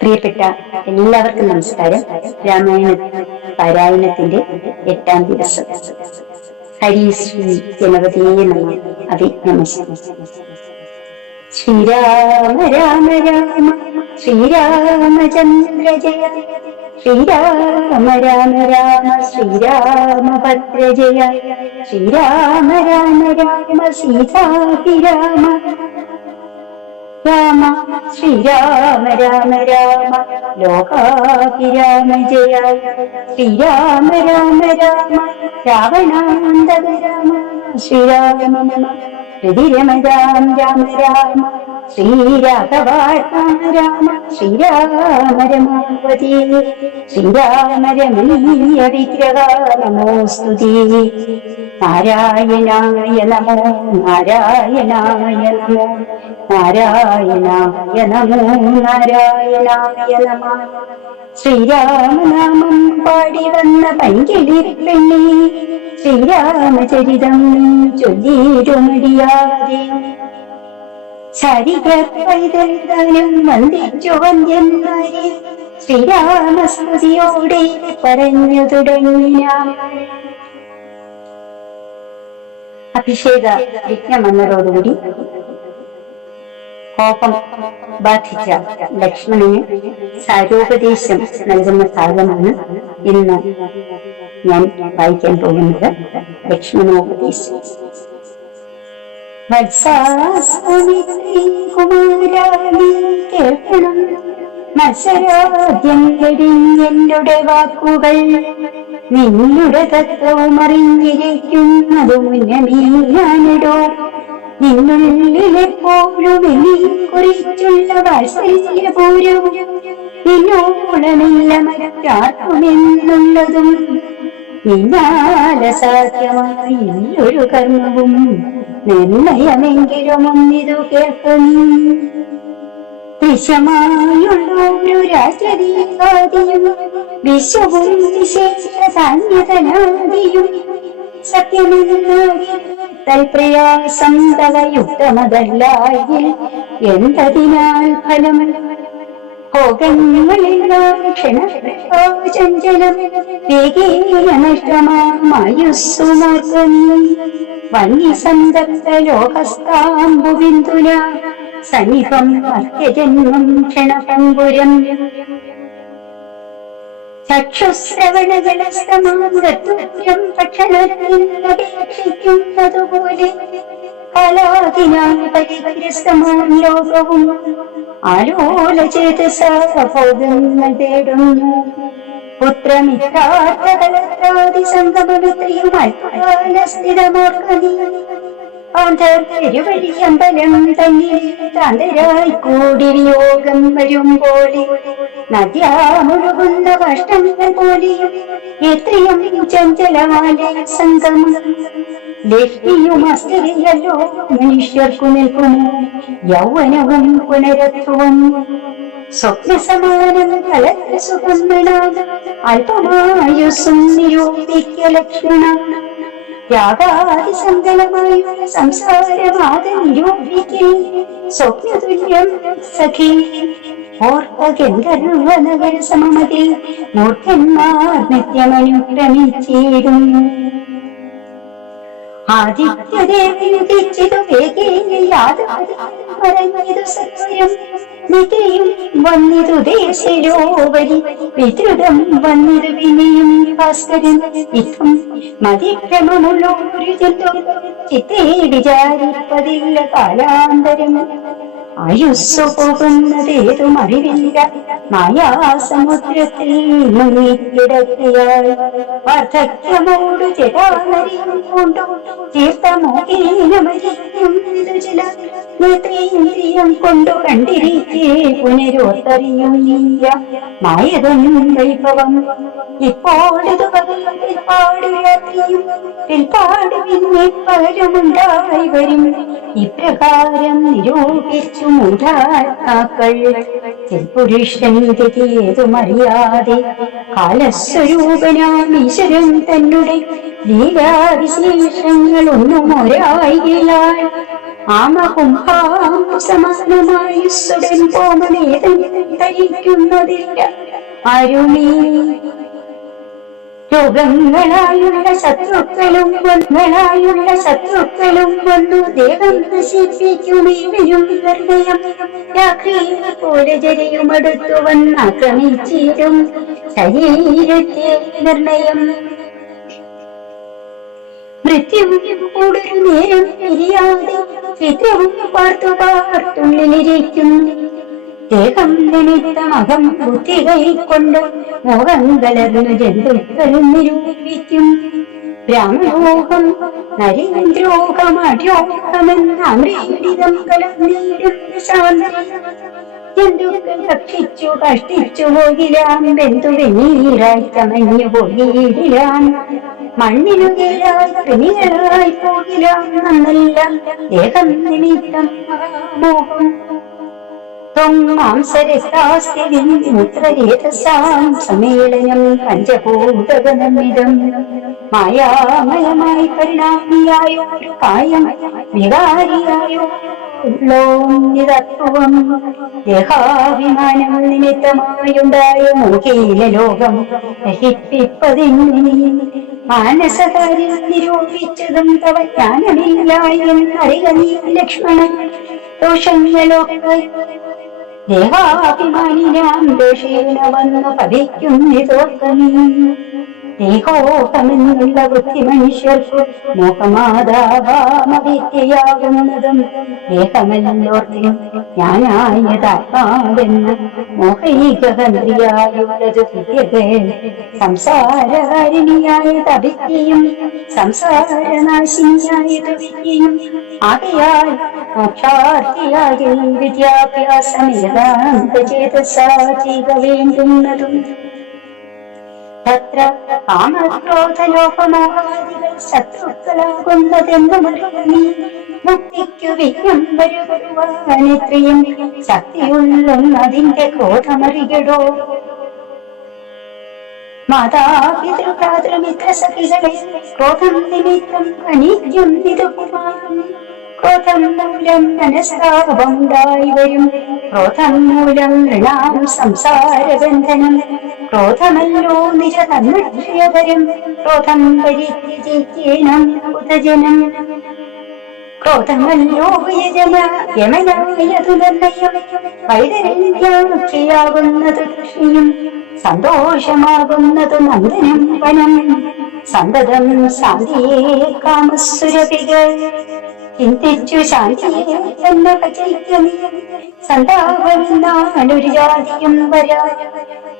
പ്രിയപ്പെട്ട എല്ലാവർക്കും നമസ്കാരം. രാമായണ പാരായണത്തിന്റെ 8ാം ദിവസം. ഹരിശ്രീ ഗണപതിയെ നമഃ. അഭിനമസ്കാരം. ശ്രീരാമ രാമ രാമ ശ്രീരാമചന്ദ്ര ജയ, ശ്രീരാമ രാമ രാമ ശ്രീരാമഭദ്ര ജയ, ശ്രീരാമ രാമ രാമ സീതാഭിരാമ രാമ, ശ്രീരാമ രാമ രാമ ലോകാഭിരാമ ജയ, ശ്രീരാമ രാമ രാമ രാവണാന്തക രാമ, ശ്രീരാമ നമ ഹൃദിരമരാം രാമ രാമ, ശ്രീരാഘവാത്മാ രാമ, ശ്രീരാമ രമാവതി, ശ്രീരാമ രമണീയ വിഗ്രഹ നമോസ്തുതേ. നാരായണായ നമോ, നാരായണായ നമോ, നാരായണായ നമോ, നാരായണായ നമഃ. ശ്രീരാമനാമം പാടി വന്ന പൈങ്കിളി പെണ്ണി, ശ്രീരാമചരിതം ചൊല്ലിടുമടിയാതെ, ചരിതം വന്ദിച്ചു വന്ധ്യന്മാരെ ശ്രീരാമസ്തുതിയോടെ പറഞ്ഞു തുടങ്ങിയ. അഭിഷേക യജ്ഞം വന്നതോടുകൂടി കോപം ബാധിച്ച ലക്ഷ്മണന് സാരോപദേശം നൽകുന്ന ഭാഗമാണ് ഇന്ന് ഞാൻ വായിക്കാൻ പോകുന്നത്. ലക്ഷ്മണോപദേശം. വത്സാസ്വാമിത്രീ കുമാരാണി കേൾക്കണം, മത്സരാദ്യം കഴിഞ്ഞെന്നുടെ വാക്കുകൾ, നിന്നുടെ തത്വവും അറിഞ്ഞിരിക്കുന്നതു മുന്നമേ ഞാനിടോ. നിന്നുള്ളിലെപ്പോഴും എന്നെ കുറിച്ചുള്ള വാത്സല്യപൂരവും നിന്നോളമില്ല മറ്റാർക്കുമെന്നുള്ളതും, നിന്നാല സാധ്യമായി ഒരു കർമ്മവും നിർണയമെങ്കിലും ഒന്നിതു കേൾക്കുന്നു. ദൃശ്യമായുള്ളൊരു രാജ്യദീപാദിയും വിശ്വവും വിശേഷ സാന്യതനാദിയും സത്യമെന്ന തൽപ്രയാസം തവയുക്തമതല്ലായിൽ എന്തതിനാൽ ഫലം. ഭോഗങ്ങളെല്ലാം ക്ഷണചഞ്ചലം വേഗേന നഷ്ടമായുസ്സുമാർഗം, വന്യസന്തപ്ത ലോകസ്ഥാംബുബിന്ദുന സനിപം മർത്യജന്മം ക്ഷണപങ്കുരം. ചക്ഷുശ്രവണഗണസ്തമാംഗത്വം ഭക്ഷണത്തിനപേക്ഷിക്കുന്നതുപോലെ കാലാദിനാൽ പരിഗ്രസ്തമാം ലോകവും ആലോലചേതസഭോഗങ്ങൾ തേടുന്നു. പുത്രമിത്രാർത്ഥകലത്രാദി സംഗമമിത്രയുമായി സ്ഥിതമാർക്കതി ആന്തർവഴിയമ്പലം തന്നിൽ താന്തരായി കൂടി വിയോഗം വരുമ്പോലെ, നദ്യാമുഴുകുന്ന കഷ്ടങ്ങൾ പോലെയും എത്രയും ചഞ്ചലമാലയ സംഗമം. ലക്ഷ്മിയും അസ്ഥിരയല്ലോ മനുഷ്യർക്കു നിൽക്കുമോ യൗവനവും പുനരത്വവും. സ്വപ്നസമാനം കലത്ര സുഖം വേണം അല്പമായുസ്സും നിരൂപിക്ക ലക്ഷ്മണ. യാഗാദി സങ്കലമായുള്ള സംസാരവാദ നിരൂപിക്കൽ സ്വപ്നതുല്യം സഖി. ഓർക്ക ഗന്ധർവനഗര സമമതിൽ മൂർഖന്മാർ നിത്യമനുക്രമിച്ചിടും. ആദിത്യദേവനുദിച്ചിതു വേഗേന യാദവതി പറഞ്ഞിതു സത്വരം. നിതയും വന്നിതു ദേശരോവരി വിദ്രുതം വന്നിതു വിനയം ഭാസ്കരൻ. ഇത്തം മതിക്രമമുള്ളൊരു ജന്തു ചിത്തേ വിചാരിപ്പതില്ല കാലാന്തരം. ആയുസ്സു പോകുന്നതേതും അറിവില്ല മായാസമുദ്രത്തിൽ മുങ്ങിക്കിടക്കയാൽ. വാർദ്ധക്യമോടു ജടാനരിയും കൊണ്ടു തീർത്ഥമോഹീനമരിക്കും ചില നേത്രേന്ദ്രിയം കൊണ്ടു കണ്ടിരിക്കേ പുനരോത്തറിയുന്നില്ല മായതൊന്നും വൈഭവം. ഇപ്പോഴിതു പകലും പിൽപ്പാടു രാത്രിയും പിൽപ്പാട് പിന്നെ പകലുമുണ്ടായി വരും. ഇപ്രകാരം നിരൂപിച്ചു മൂഢാത്മാക്കൾ പുരുഷനേതുമറിയാതെ കാലസ്വരൂപനാം ഈശ്വരൻ തന്നെ ലീലാവിശേഷങ്ങൾ ഒന്നും ഒരായികയാൽ ആമകുംഭാസമാനമായുസ്സുടൻ കോമനേതൻ ധരിക്കുന്നതില്ല ആരുമീ രോഗങ്ങളായുള്ള ശത്രുക്കളും വന്നു ദേഹം നശിപ്പിക്കുമേവരും നിർണയം രാത്രിയെ പോലെ ജരയുമടുത്തു വന്നാക്രമിച്ചിരും ശരീരത്തെ നിർണയം മൃത്യു കൂടൊരു നേരം പിരിയാതെ ചിത്രവും പാർത്തുള്ളിലിരിക്കുന്നു ദേഹം നിമിത്തമകം ബുദ്ധി കൈക്കൊണ്ട് മോഹം കലർന്നു ജന്തുക്കൾ നിരൂപിക്കും ബ്രാഹ്മണോഹം നരേന്ദ്രോഹമഠ്യോഹമെന്നമൃതം കലർന്നീടും ശാന്തി ജന്തുക്കൾ ഭക്ഷിച്ചു കഷ്ടിച്ചു പോകിലാം ബന്ധുവെന്നീരായി ചമഞ്ഞു പോകിയിടിലാം മണ്ണിനു കീഴായി കൃമികളായി പോകിലാം നന്നല്ല ദേഹം നിമിത്തം മോഹം സമ്മേളനം പഞ്ചഭൂതഗണമിതം മായാമയമായി പരിണാമിയായോ ഒരു കായം വികാരിയായോ തത്വം ദേഹാഭിമാനം നിമിത്തമായുണ്ടായ മോഹീല ലോകം ദഹിപ്പിപ്പതിന് മാനസകാര്യം നിരൂപിച്ചതും തവ ജ്ഞാനമില്ല എന്നറിയ നീ ലക്ഷ്മണൻ ദോഷങ്ങളൊക്കെ ദേഹാഭിമാനിനാം ദോഷേന വന്നു പതിക്കുന്നിതോർക്കമീ ദേഹോഹമെന്നുള്ള ബുദ്ധി മനുഷ്യർക്കു മോഹമാതാവാമവിദ്യയാകുന്നതും ദേഹമല്ലോർക്കും ജ്ഞാനായതാത്മാവെന്ന് മോഹൈകഹന്ത്രിയായുള്ളത് വിദ്യകൾ സംസാരകാരിണിയായത് അവിദ്യയും സംസാരനാശിനിയായത് വിദ്യയും ആകയാൽ മോക്ഷാർത്ഥിയാകെ വിദ്യാഭ്യാസമേതാന്തചേതസാ ചെയ്യുക വേണ്ടുന്നതും തത്ര കാമക്രോധലോപമോഹാദികൾ ശത്രുക്കളാകുന്നതെന്നുമറിയ മുക്തിക്കു വിഘ്നം വരുവാനെത്രയും ശക്തിയുള്ളതിന്റെ ക്രോധമറികടോ മാതാപിതൃഭ്രാതൃമിത്ര സഖികളെ ക്രോധം നിമിത്തം അനിത്യം ഇതുപുമാൻ ക്രോധം മൂലം മനസ്താപമുണ്ടായി വരും ക്രോധം മൂലം നൃണാം സംസാരബന്ധനം ക്രോധമല്ലോ നിജതന്മക്ഷയകരം ക്രോധം പരിത്യജനം ഉദജനം ക്രോധമല്ലോ യമനായതു നിർണയം വൈതരണ്യാക്ഷയാകുന്നത് കൃഷിയും സന്തോഷമാകുന്നത് നന്ദനം വനം സന്തതം ശാന്തിയെ കാമസുരപികൾ ചിന്തിച്ചു ശാന്തിയെ തന്നെ ഭജിക്കണി സന്താപമെന്നാണൊരു ജാതിയും വരാ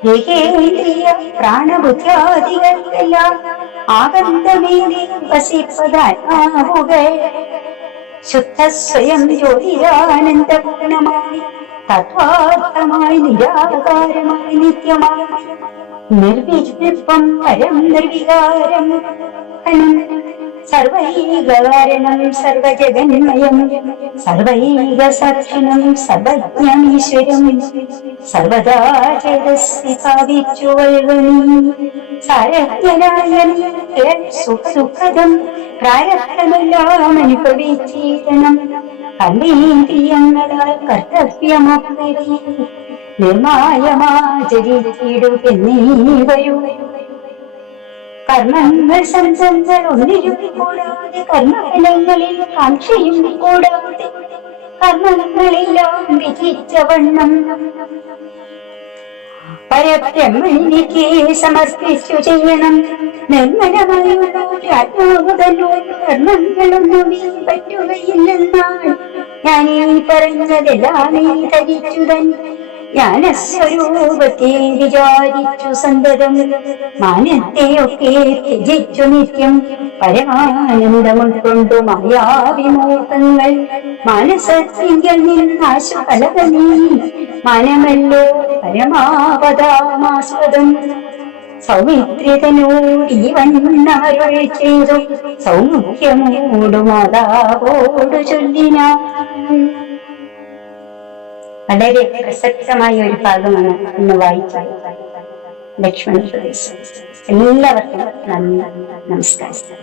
ദേഹേന്ദ്രിയ പ്രാണബുദ്ധ്യാദികൾക്കെല്ലാം ആനന്ദമേറി വസിപ്പതാത്മാവുകൾ ശുദ്ധ സ്വയം ജ്യോതിരാനന്ദപൂർണമായി തത്വാർത്ഥമായി നിരാകാരമായി നിത്യമായി നിർവികൽപ്പം പരം നിർവികാരം സർവൈകാരണം സർവജഗന്മയം സർവൈക സാക്ഷിണം സർവജ്ഞമീശ്വരം സർവദാ ചേതസ്സി ഭാവിച്ചു വൽവനീ സാരജ്ഞനായ സുഖദുഃഖദം പ്രാരബ്ധമെല്ലാം അനുഭവിച്ചീരണം കർമ്മേന്ദ്രിയങ്ങളാൽ കർത്തവ്യമൊക്കെ നിർമായമാചരിച്ചിടുകെന്നീ വരൂ കർമ്മങ്ങൾ സംഘങ്ങൾ ഒന്നിലും കൂടാതെ കർമ്മഫലങ്ങളിൽ കാക്ഷിയും കൂടാതെ കർമ്മങ്ങളെല്ലാം വിധിച്ച വണ്ണം പരബ്രഹ്മണിക്ക് സമർപ്പിച്ചു ചെയ്യണം നിർമ്മലമായുള്ള ആത്മാവുതന്നോട് കർമ്മങ്ങളൊന്നും പറ്റുകയില്ലെന്നാൽ ഞാനീ പറഞ്ഞതെല്ലാം ധരിച്ചു തന്നെ ജ്ഞാനസ്വരൂപത്തെ വിചാരിച്ചു സന്തതം മാനത്തെയൊക്കെ ത്യജിച്ചു നിത്യം പരമാനന്ദം ഉൾക്കൊണ്ടു മായാവിമോഹങ്ങൾ മാനസത്തിങ്കിൽ നിന്നാശു കലകനീ മാനമല്ലോ പരമാവതാമാസ്പദം സൗമിത്രിതനോട് ഈ വണ്ണമരുൾ ചെയ്തു സൗമുഖ്യമോടു മാതാവോടു ചൊല്ലിനാൻ. വളരെ പ്രസക്തമായ ഒരു ഭാഗമാണ് ഇന്ന് വായിച്ചത്. ലക്ഷ്മണ പ്രദേശം. എല്ലാവർക്കും നന്ദി, നമസ്കാരം.